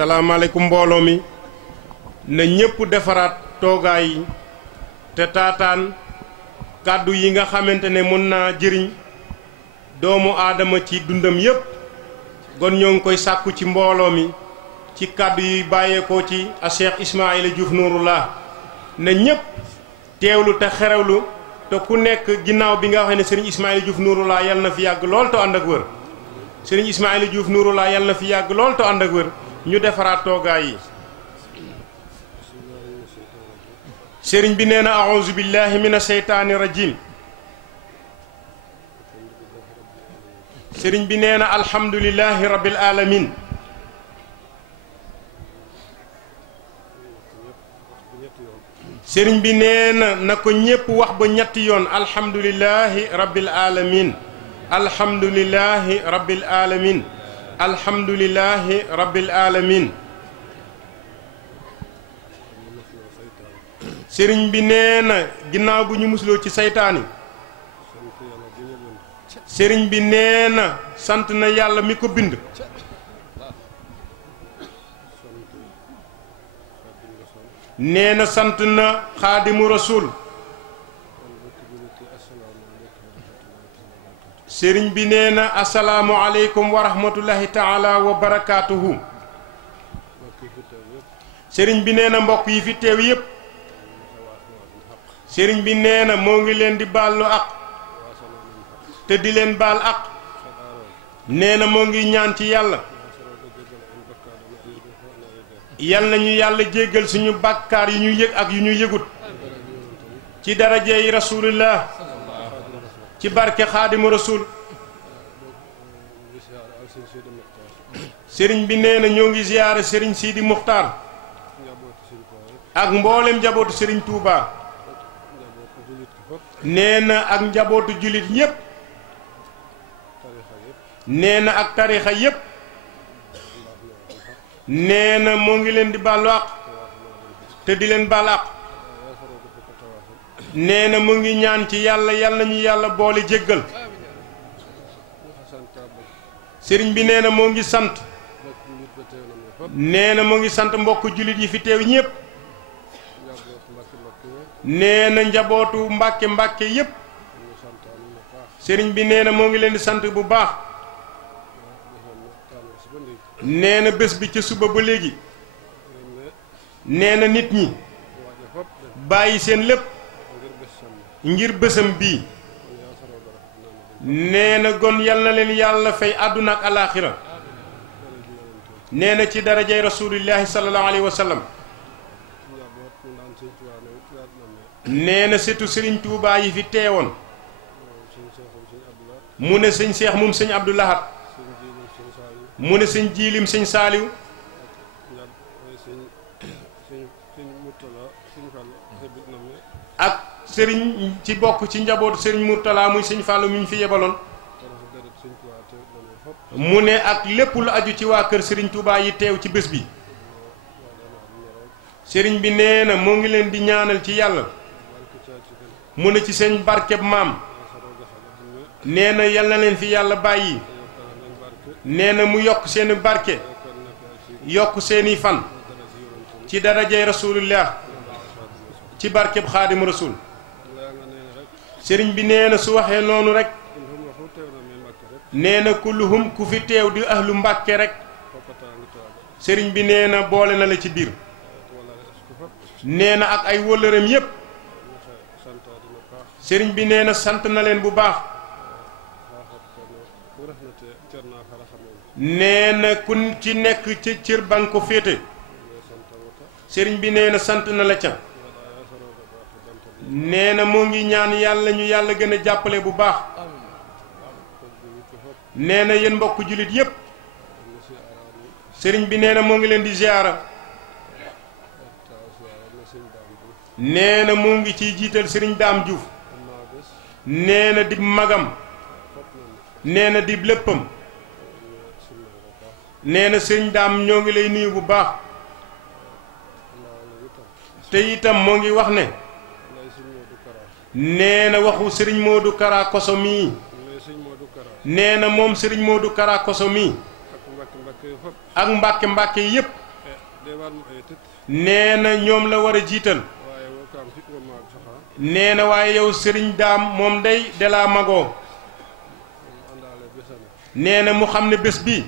salaamaaleykum mbooloo mi na ñépp defaraat toogaay yi te taataan kàddu yi nga xamante ne mën naa jëriñ doomu aadama ci dundam yépp gon ñoo ngi koy sàkku ci mbooloo mi ci kàddu yi bàyyeekoo ci a Cheikh Ismaïla Diouf Nouroullah na ñépp teewlu te xerewlu te ku nekk ginnaaw bi nga waxee ne Serigne Ismaïla Diouf Nouroullah yal na fi yàgg lool te ànd ak wër Serigne Ismaïla Diouf Nouroullah yal na fi yàgg lool te ànd ak wër ñu defaraat toogaay yi Serigne bi nee na a'uuzu billahi mina seytaani rajim Serigne bi nee na alhamdulillahi rabbil alamin Serigne bi nee na ko ñépp wax ba ñetti yoon alhamdulillahi rabbil alamin alhamdulillahi rabbil alamin alhamdulillahi rabbil alamin Serigne bi nee na ginnaaw bu ñu musloo ci saytaani Serigne bi nee na sant na yàlla mi ko bind nee na sant na xaadimu rasul Serigne bi nee na asalaamu aleykum wa rahmatullahi taala wa barakaatuhu Serigne bi nee na mbokk yi fi teew yépp Serigne bi nee na moo ngi leen di baalu ak te di leen baal ak nee na moo ngi ñaan ci yàlla yal nañu yàlla jéggal suñu bàkkaar yu ñu yëg ak yu ñu yëgut ci darajeey rasulillah ci barke xaadimu rasul Serigne bi nee na ñoo ngi ziyaare Serigne Sidi Muxtaar ak mboolem njabootu Serigne Touba nee na ak njabootu jullit yépp nee na ak tarixa yépp nee na moo ngi leen di baalu àq te di leen baal àq nee na mu ngi ñaan ci yàlla yal nañu yàlla boole jéggal Serigne bi nee na moo ngi sant nee na moo ngi sant mbokk jullit yi fi teew ñépp nee na njabootu mbàkke mbàkke yépp Serigne bi nee na moo ngi leen di sant bu baax nee na bés bi ca suba ba léegi nee na nit ñi bàyyi seen lépp ngir bésam bii nee na gon yal na leen yàlla fay àdduna ak alaaxira nee na ci darajay rasulillahi sallallahu alayhi wa sallam nee na surtout Serigne Touba yi fi teewoon mu ne sëñ Seex moom sëñ Abdou Lahad mu ne sëñ Jiilim sëñ Saaliw ak Serigne ci bokk ci njabootu Serigne Mourtala muy sëñ Fàllu mi ñu fi yebaloon mu ne ak lépp lu aju ci waa kër Serigne Touba yi teew ci bés bi Serigne bi nee na moo ngi leen di ñaanal ci yàlla mu ne ci seen barkeb maam nee na yal na leen fi yàlla bàyyi nee na mu yokk seeni barke yokk seeni fan ci darajay rasulullah ci barkeb xaadimu rasul Serigne bi nee na su waxee noonu rek nee na kulluhum ku fi teew di ahlu Mbàkke rek Serigne bi nee na boole na la ci biir nee na ak ay wëllëram yépp Serigne bi nee na sant na leen bu baax nee na ku ci nekk ci cër ba nga ko féete Serigne bi nee na sant na la ca nee na moo ngi ñaan yàlla ñu yàlla gën a jàppale bu baax nee na yéen mbokk jullit yépp Serigne bi nee na moo ngi leen di ziyaara nee na moo ngi ciy jiital Serigne Daam Diouf nee na di magam nee na di léppam nee na Serigne Daam ñoo ngi lay nuyu bu baax te itam moo ngi wax ne nee na waxu Serigne Modou Kara Koso mii nee na moom Serigne Modou Kara Koso mii ak mbàkke mbàkke yépp nee na ñoom la war a jiital nee na waaye yow sëriñ daam moom day de la magoo nee na mu xam ne bés bi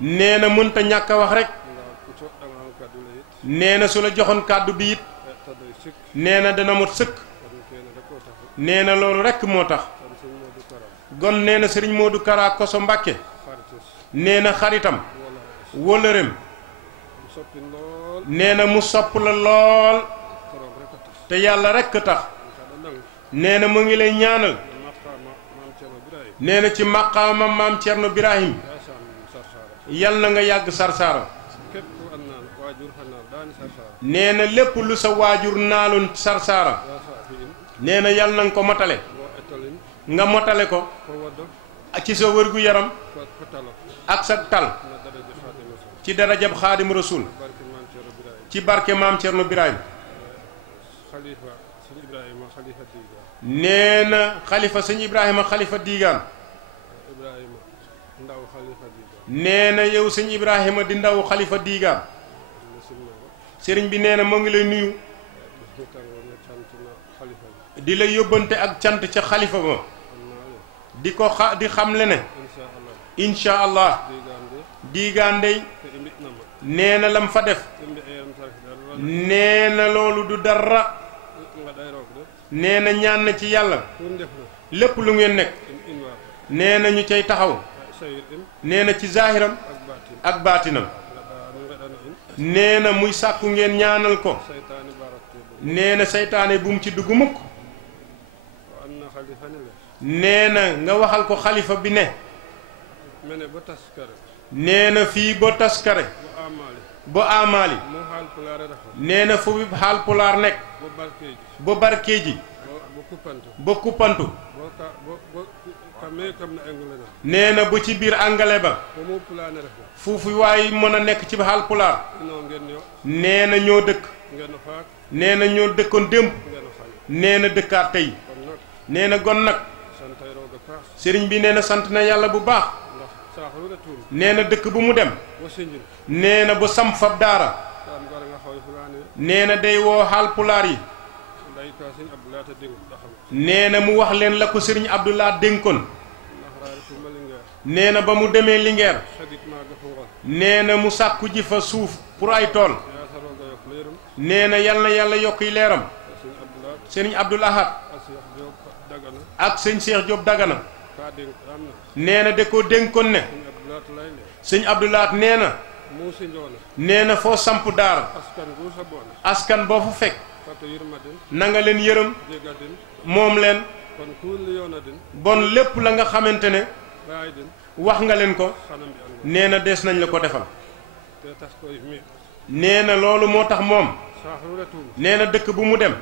nee na mënta ñàkk a wax rek nee na su la joxoon kàddu bi it nee na dana mot sëkk nee na loolu rekk moo tax gon nee na sëriñ Modou Kara Koso Mbàkke nee na xaritam wóllëreem nee na mu sopp la lool te yàlla rekk tax nee na mu ngi lay ñaanal nee na ci maqaama maam Cerno Birahim yal na nga yàgg Sarsara nee na lépp lu sa waajur naaloon Sarsara nee na yal na nga ko motale nga motale ko ci sa wërgu yaram ak sa tal ci darajab Xaadim Rasul ci barke maam Cerno Birahim nee na xalifa sëñ Ibrahima xalifa diigaan nee na yow sëñ Ibrahima di ndaw xalifa diigaan sëriñ bi nee na moo ngi lay nuyu di la yóbbante ak cant ca xalifa ba di ko di xamle ne incha allah diigaan dey nee na lam fa def nee na loolu du dara nee na ñaan na ci yàlla lépp lu ngeen nekk nee na ñu cay taxaw nee na ci zaahiram ak baatinam nee na muy sàkku ngeen ñaanal ko nee na seytaane bu mu ci dugg mukk nee na nga waxal ko xalifa bi ne nee na fii ba taskare ba amaali nee na fu xaal pulaar nekk ba barkeeji ba kuppantu nee na bu ci biir angale ba fuufu waay mën a nekk ci xaal pulaar nee na ñoo dëkk nee na ñoo dëkkoon démb nee na dëkkaat tey nee na gon nag sëriñ bi nee na sant na yàlla bu baax nee na dëkk bu mu dem nee na ba sam fab daara nee na day woo xaal pulaar yi nee na mu wax leen la ko sëriñ Abdoulaye dénkoon nee na ba mu demee Linguère nee na mu sàkku ji fa suuf pour ay tool nee na yal na yàlla yokk yi leeram sëriñ Abdoul Ahad ak sëñ Cheikh Diop Dagana nee na da ko dénkoon ne sëñ Abdoulaye nee na nee na foo samp daara askan boo fa fekk na nga leen yërëm moom leen bon lépp la nga xamante ne wax nga leen ko nee na des nañ la ko defal nee na loolu moo tax moom nee na dëkk bu mu dem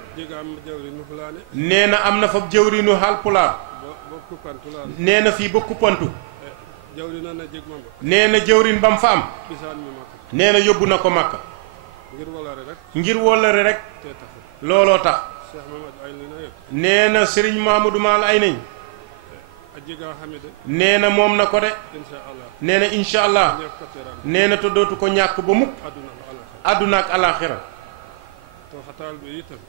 nee na am na fa jëwriñu Haalpulaar nee na fii ba kuppantu nee na jëwriñ ba mu fa am nee na yóbbu na ko Makka ngir wóllare rek looloo tax nee na sëriñ Mahamadou Maal ay nañ nee na moom na ko de nee na incha allah nee na te dootu ko ñàkk ba mukk àdduna ak alaaxira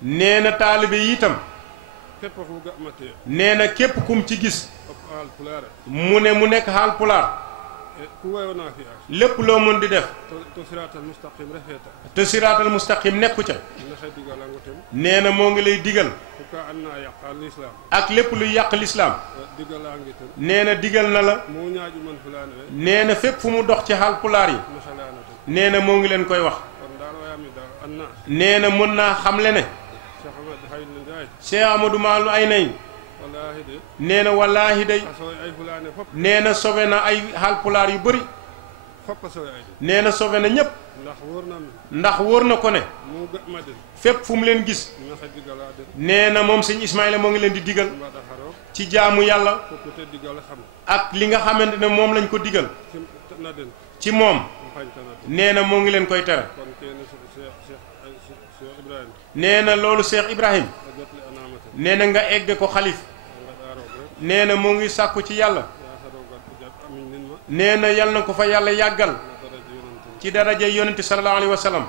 nee na taalibe yi itam nee na képp kum ci gis mu ne mu nekk Haalpulaar lépp loo mën di def te siraatal mustaqim nekku ca nee na moo ngi lay digal ak lépp luy yàq lislaam nee na digal na la nee na fépp fu mu dox ci Haalpulaar yi nee na moo ngi leen koy wax nee na mën naa xamle ne Cheikh Amadou Maalu ay nay nee na wallaahi day nee na sobe na ay Haalpulaar yu bëri nee na sobe na ñépp ndax wóor na ko ne fépp fu mu leen gis nee na moom sëñ Ismaïla moo ngi leen di digal ci jaamu yàlla ak li nga xamante ne moom lañ ko digal ci moom nee na moo ngi leen koy tere nee na loolu Cheikh Ibrahim nee na nga egge ko xalif nee na moo ngi sàkku ci yàlla nee na yal na ko fa yàlla yàggal ci daraja yonente sallallahu alayhi wa sallam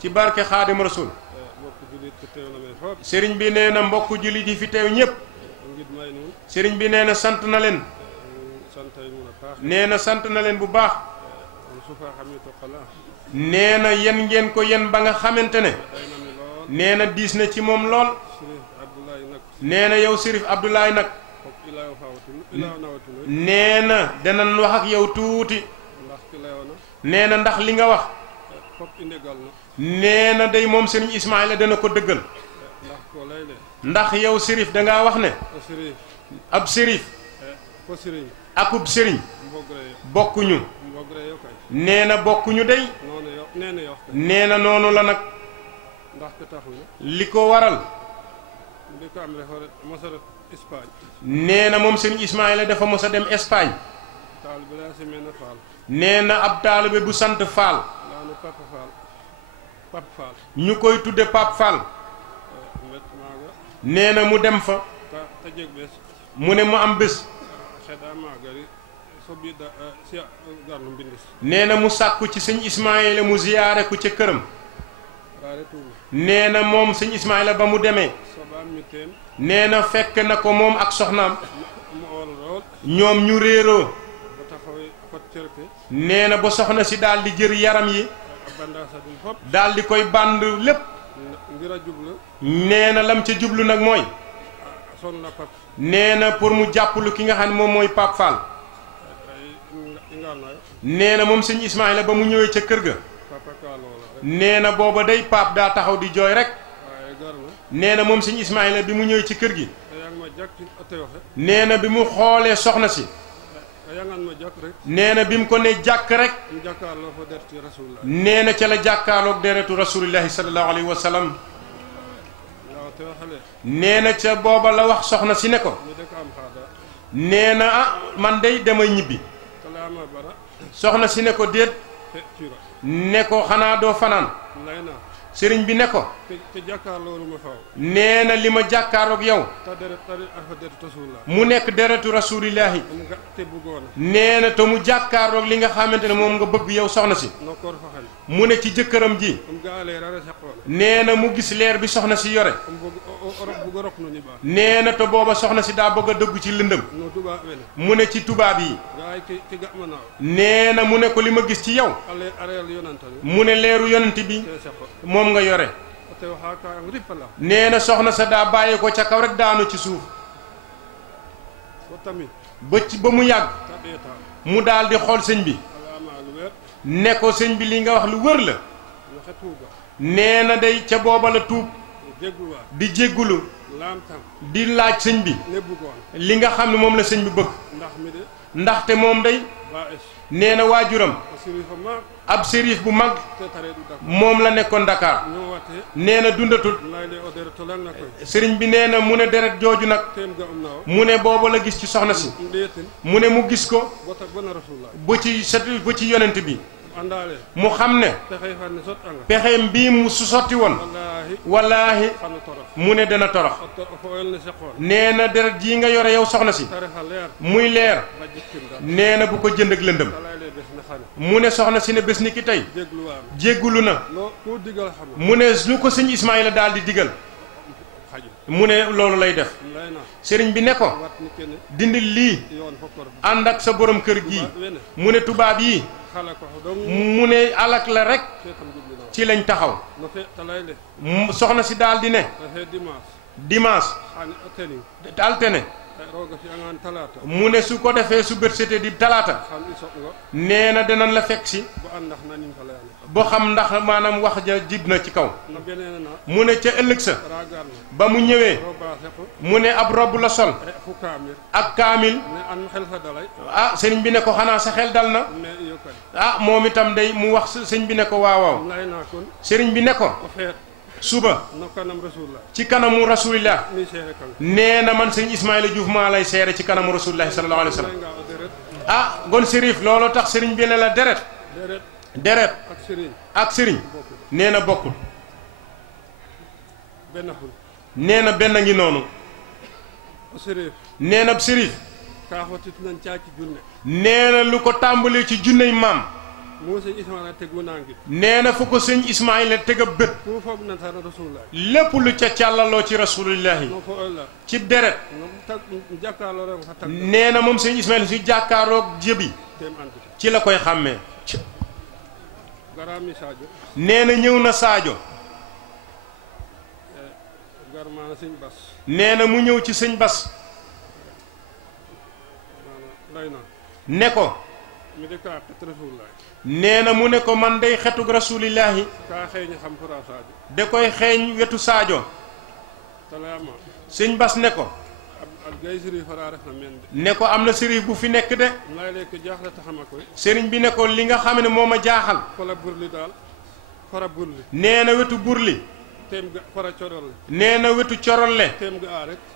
ci barke xaadim rasul sëriñ bi nee na mbokk jullit yi fi teew ñépp sëriñ bi nee na sant na leen nee na sant na leen bu baax nee na yen ngeen ko yen ba nga xamante ne nee na diis na ci moom lool nee na yow Sérif Abdoulaye nag nee na danañ wax ak yow tuuti nee na ndax li nga wax nee na day moom Serigne Ismaïla dana ko dëggal ndax yow Sérif dangaa wax ne ab Sérif akub sëriñ bokkuñu nee na bokkuñu day nee na noonu la nag li ko waral nee na moom Serigne Ismaïla dafa mos a dem Espagne nee na ab taalibe bu sant Fall ñu koy tudde Pape Fall nee na mu dem fa mu ne mu am bés nee na mu sàkku ci sëñ Ismaïla mu ziyaare ko ca këram nee na moom sëñ Ismaïla ba mu demee nee na fekk na ko moom ak soxnaam ñoom ñu réeroo nee na ba soxna si daal di jër yaram yi daal di koy bànd lépp nee na lam ca jublu nag mooy nee na pour mu jàppalu ki nga xam ne moom mooy Pape Fall nee na moom sëñ Ismaïla ba mu ñëwee ca kër ga nee na booba day Pape daa taxaw di jooy rek nee na moom sëñ Ismaïla bi mu ñëwee ci kër gi nee na bi mu xoolee soxna si nee na bi mu ko ne jàkk rek nee na ca la jàkkaarloog deretu rasulillahi sallallahu alayhi wa sallam nee na ca booba la wax soxna si ne ko nee na ah man day damay ñibbi soxna si ne ko déet ne ko xanaa doo fanaan sëriñ bi ne ko nee na li ma jàkkaaroog yow mu nekk deretu rasulillahi nee na te mu jàkkaaroog li nga xamante ne moom nga bëgg yow soxna si mu ne ci jëkkëram ji nee na mu gis leer bi soxna si yore nee na te booba soxna si daa bëgg a dëggu ci lëndëm mu ne ci tubaab yi nee na mu ne ko li ma gis ci yow mu ne leeru yonent bi moom nga yore nee na soxna sa daa bàyyi ko ca kaw rek daanu ci suuf ba mu yàgg mu daal di xool sëñ bi ne ko sëñ bi li nga wax lu wër la nee na day ca booba la tuub di jéggulu di laaj sëñ bi li nga xam ne moom la sëñ bi bëgg ndaxte moom day nee na waajuram ab sérif bu mag moom la nekkoon Dakar nee na dundatul sëriñ bi nee na mu ne deret jooju nag mu ne booba la gis ci soxna si mu ne mu gis ko bu ci yonent bi mu xam ne pexeem bii mu su sotti woon wallaahi mu ne dana torox nee na deret jii nga yore yow soxna si muy leer nee na bu ko jënd ak lëndëm mu ne soxna si ne bés ni ki tey jéggulu na mu ne lu ko sëñ Ismaïla daal di digal mu ne loolu lay def sëriñ bi ne ko dindi lii ànd ak sa borom kër gi mu ne tubaab yi mu ne alak la rek ci lañ taxaw soxna si daal di ne dimanche altine mu ne su ko defee su bët setee di talaata nee na danañ la fekk si boo xam ndax maanaam wax ja jib na ci kaw mu ne ca ëllëg sa ba mu ñëwee mu ne ab robb la sol ak kaamil ah sëriñ bi ne ko xanaa sa xel dal na ah moom itam day mu wax sëriñ bi ne ko waaw waaw sëriñ bi ne ko suba ci kanamu rasulillah nee na man sëñ Ismaïla Diouf maa lay seere ci kanamu rasulillah sallallahu alayhi wa sallam ah gon sérif looloo tax sëriñ bi ne la deret ak sëriñ nee na bokkul nee na benn ngi noonu nee na sérif nee na lu ko tàmbalee ci junney maam nee na fu ko sëñ Ismaïla teg ab bët lépp lu ca càllaloo ci rasulillahi ci deret nee na moom sëñ Ismaïla su jàkkaaroog jëbi ci la koy xàmmee nee na ñëw na Sadio nee na mu ñëw ci sëñ Bas ne ko nee na mu ne ko man day xetug rasulillahi da koy xeeñ wetu Sadio sëñ Bas ne ko ne ko am na sërif bu fi nekk de sëriñ bi ne ko li nga xam ne moo ma jaaxal nee na wetu burli nee na wetu corolle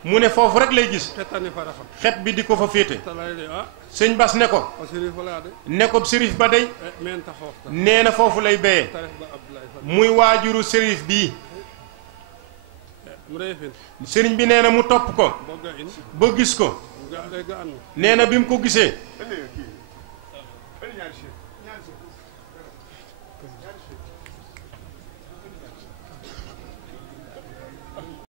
mu ne foofu rek lay gis xet bi di ko fa féete sëñ Bas ne ko sërif ba day nee na foofu lay béyee muy waajuru sërif bii sëriñ bi nee na mu topp ko ba gis ko nee na bi mu ko gisee